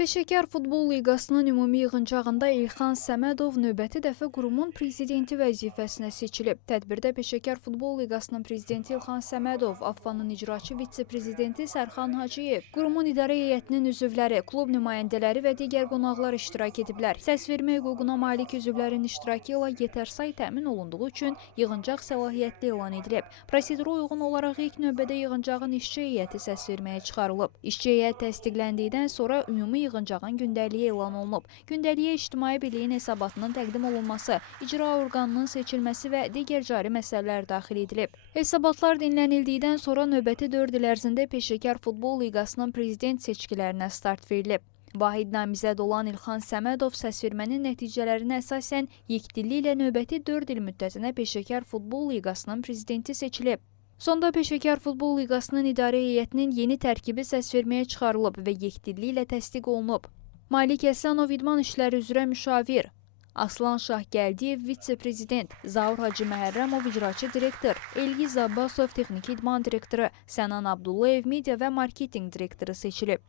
Peşəkar Futbol Liqasının ümumi yığıncağında İlxan Səmədov növbəti dəfə qurumun prezidenti vəzifəsinə seçilib. Tədbirdə Peşəkar Futbol Liqasının prezidenti İlxan Səmədov, AFFA-nın icraçı vitse-prezidenti Sərxan Hacıyev, qurumun idarə heyətinin üzvləri, klub nümayəndələri və digər qonaqlar iştirak ediblər. Səsvermə hüququna malik üzvlərin iştirakı ilə yetərsay təmin olunduğu üçün yığıncaq səlahiyyətli elan edilib. Prosedura uyğun olaraq ilk növbədə yığıncağın işçi heyəti səsverməyə çıxarılıb. İşçi heyət təsdiqləndikdən sonra ümumi yığıncağın gündəliyi elan olunub. Gündəliyə İctimai Birliyin hesabatının təqdim olunması, icra orqanının seçilməsi və digər cari məsələlər daxil edilib. Hesabatlar dinlənildikdən sonra növbəti 4 il ərzində Peşəkar Futbol Liqasının prezident seçkilərinə start verilib. Vahid namizəd olan İlxan Səmədov səsvermənin nəticələrinə əsasən yekdilliklə növbəti 4 il müddətinə Peşəkar Futbol Liqasının prezidenti seçilib. Sonda Peşəkar Futbol Liqasının idarə heyətinin yeni tərkibi səsverməyə çıxarılıb və yekdilliklə təsdiq olunub. Malik Həsənov idman işləri üzrə müşavir, Aslan Şahgəldiyev vitse-prezident, Zaur Hacı Məhərrəmov icraçı direktor, Elgiz Abbasov texniki idman direktoru, Sənan Abdullayev media və marketinq direktoru seçilib.